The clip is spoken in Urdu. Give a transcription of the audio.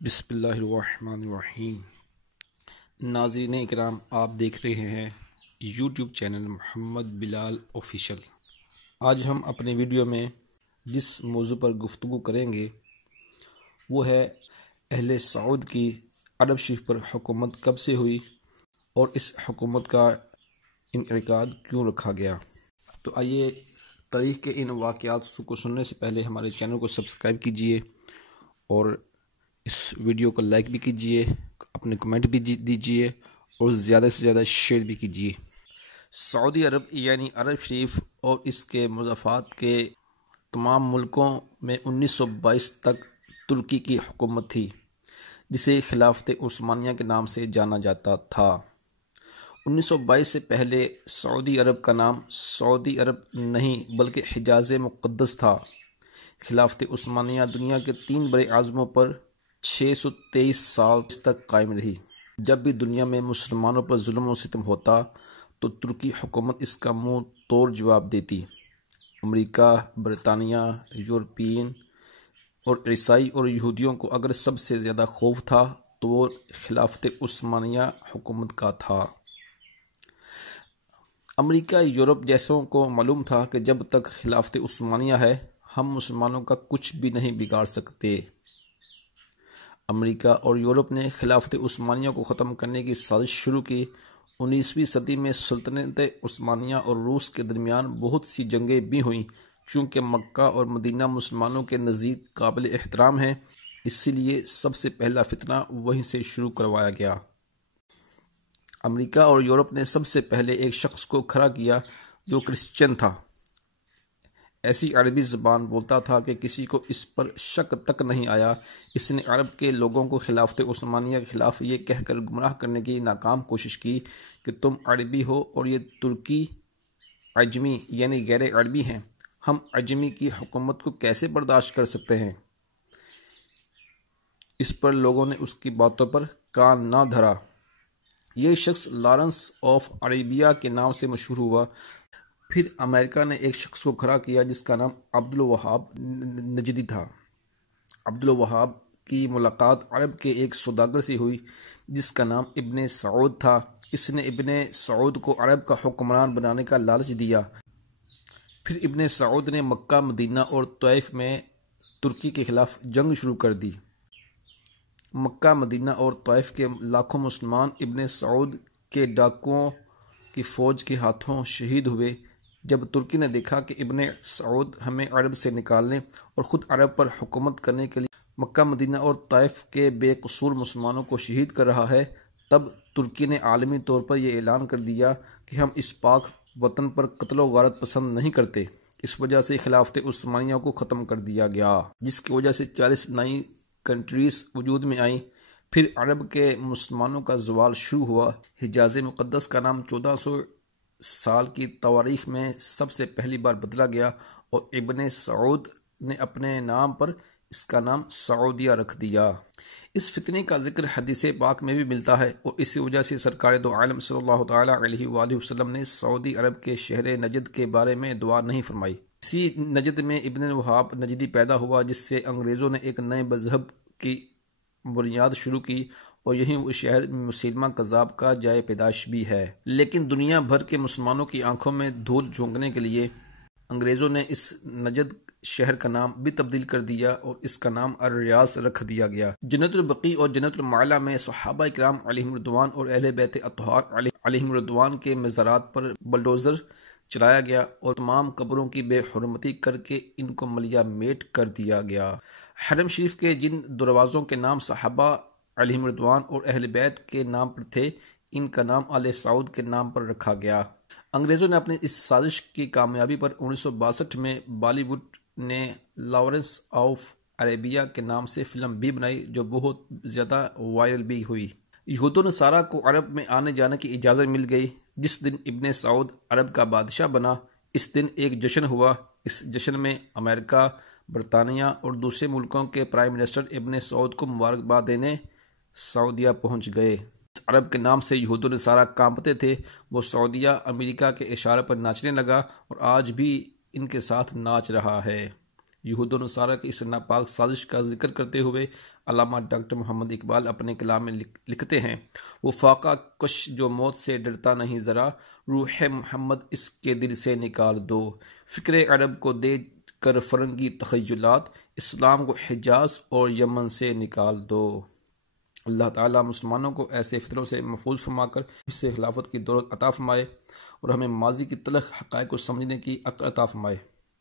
بسم اللہ الرحمن الرحیم۔ ناظرین اکرام، آپ دیکھ رہے ہیں یوٹیوب چینل محمد بلال آفیشل۔ آج ہم اپنے ویڈیو میں جس موضوع پر گفتگو کریں گے وہ ہے اہل سعود کی عرب شریف پر حکومت کب سے ہوئی اور اس حکومت کا انعقاد کیوں رکھا گیا۔ تو آئیے تاریخ کے ان واقعات کو سننے سے پہلے ہمارے چینل کو سبسکرائب کیجئے اور اس ویڈیو کو لائک بھی کیجئے، اپنے کمنٹ بھی دیجئے اور زیادہ سے زیادہ شیئر بھی کیجئے۔ سعودی عرب یعنی عرب شریف اور اس کے مضافات کے تمام ملکوں میں 1922 تک ترکی کی حکومت تھی، جسے خلافت عثمانیہ کے نام سے جانا جاتا تھا۔ 1922 سے پہلے سعودی عرب کا نام سعودی عرب نہیں بلکہ حجاز مقدس تھا۔ خلافت عثمانیہ دنیا کے 3 بڑے اعظموں پر 623 سال تک قائم رہی۔ جب بھی دنیا میں مسلمانوں پر ظلم و ستم ہوتا تو ترکی حکومت اس کا منہ توڑ جواب دیتی۔ امریکہ، برطانیہ، یورپین اور عیسائی اور یہودیوں کو اگر سب سے زیادہ خوف تھا تو وہ خلافت عثمانیہ حکومت کا تھا۔ امریکہ، یورپ جیسوں کو معلوم تھا کہ جب تک خلافت عثمانیہ ہے ہم مسلمانوں کا کچھ بھی نہیں بگاڑ سکتے۔ امریکہ اور یورپ نے خلافت عثمانیہ کو ختم کرنے کی سازش شروع کی۔ 19ویں صدی میں سلطنت عثمانیہ اور روس کے درمیان بہت سی جنگیں بھی ہوئیں۔ چونکہ مکہ اور مدینہ مسلمانوں کے نزدیک قابل احترام ہیں، اسی لیے سب سے پہلا فتنہ وہیں سے شروع کروایا گیا۔ امریکہ اور یورپ نے سب سے پہلے ایک شخص کو کھڑا کیا جو کرسچن تھا، ایسی عربی زبان بولتا تھا کہ کسی کو اس پر شک تک نہیں آیا۔ اس نے عرب کے لوگوں کو خلافت عثمانیہ کے خلاف یہ کہہ کر گمراہ کرنے کی ناکام کوشش کی کہ تم عربی ہو اور یہ ترکی عجمی یعنی غیر عربی ہیں، ہم عجمی کی حکومت کو کیسے برداشت کر سکتے ہیں۔ اس پر لوگوں نے اس کی باتوں پر کان نہ دھرا۔ یہ شخص لارنس آف عربیہ کے نام سے مشہور ہوا۔ پھر امریکہ نے ایک شخص کو کھڑا کیا جس کا نام عبدالوہاب نجدی تھا۔ عبدالوہاب کی ملاقات عرب کے ایک سوداگر سے ہوئی جس کا نام ابن سعود تھا۔ اس نے ابن سعود کو عرب کا حکمران بنانے کا لالچ دیا۔ پھر ابن سعود نے مکہ، مدینہ اور طائف میں ترکی کے خلاف جنگ شروع کر دی۔ مکہ، مدینہ اور طائف کے لاکھوں مسلمان ابن سعود کے ڈاکوؤں کی فوج کے ہاتھوں شہید ہوئے۔ جب ترکی نے دیکھا کہ ابن سعود ہمیں عرب سے نکالنے اور خود عرب پر حکومت کرنے کے لیے مکہ، مدینہ اور طائف کے بے قصور مسلمانوں کو شہید کر رہا ہے، تب ترکی نے عالمی طور پر یہ اعلان کر دیا کہ ہم اس پاک وطن پر قتل و غارت پسند نہیں کرتے۔ اس وجہ سے خلافت عثمانیہ کو ختم کر دیا گیا، جس کی وجہ سے 40 نئی کنٹریز وجود میں آئیں۔ پھر عرب کے مسلمانوں کا زوال شروع ہوا۔ حجاز مقدس کا نام 1400 سال کی تواریخ میں سب سے پہلی بار بدلا گیا اور ابن سعود نے اپنے نام پر اس کا نام سعودیہ رکھ دیا۔ اس فتنے کا ذکر حدیث پاک میں بھی ملتا ہے اور اسی وجہ سے سرکار دو عالم صلی اللہ تعالی علیہ وآلہ وسلم نے سعودی عرب کے شہر نجد کے بارے میں دعا نہیں فرمائی۔ اسی نجد میں ابن وہاب نجدی پیدا ہوا جس سے انگریزوں نے ایک نئے مذہب کی بنیاد شروع کی اور یہی وہ شہر مسیلمہ کذاب کا جائے پیدائش بھی ہے۔ لیکن دنیا بھر کے مسلمانوں کی آنکھوں میں دھول جھونکنے کے لیے انگریزوں نے اس نجد شہر کا نام بھی تبدیل کر دیا اور اس کا نام الریاض رکھ دیا گیا۔ جنت البقیع اور جنت المعلا میں صحابہ اکرام علیہم رضوان اور اہل بیت اطہار علیہم رضوان کے مزارات پر بلڈوزر چلایا گیا اور تمام قبروں کی بے حرمتی کر کے ان کو ملیا میٹ کر دیا گیا۔ حرم شریف کے جن دروازوں کے نام صحابہ علیہم رضوان اور اہل بیت کے نام پر تھے، ان کا نام آل سعود کے نام پر رکھا گیا۔ انگریزوں نے اپنی اس سازش کی کامیابی پر 1962 میں بالی ووڈ نے لارنس آف عربیہ کے نام سے فلم بھی بنائی جو بہت زیادہ وائرل بھی ہوئی۔ یہود و نصارہ کو عرب میں آنے جانے کی اجازت مل گئی۔ جس دن ابن سعود عرب کا بادشاہ بنا، اس دن ایک جشن ہوا۔ اس جشن میں امریکہ، برطانیہ اور دوسرے ملکوں کے پرائم منسٹر ابن سعود کو مبارکباد دینے سعودیہ پہنچ گئے۔ اس عرب کے نام سے یہود و نصارہ کانپتے تھے۔ وہ سعودیہ امریکہ کے اشارے پر ناچنے لگا اور آج بھی ان کے ساتھ ناچ رہا ہے۔ یہود و نصارہ کی اس ناپاک سازش کا ذکر کرتے ہوئے علامہ ڈاکٹر محمد اقبال اپنے کلام میں لکھتے ہیں، وہ فاقہ کش جو موت سے ڈرتا نہیں ذرا، روح محمد اس کے دل سے نکال دو، فکر عرب کو دے کر فرنگی تخیلات، اسلام کو حجاز اور یمن سے نکال دو۔ اللہ تعالیٰ مسلمانوں کو ایسے فتنوں سے محفوظ فرما کر اس سے خلافت کی دولت عطا فرمائے اور ہمیں ماضی کی تلخ حقائق کو سمجھنے کی عقل عطا فرمائے۔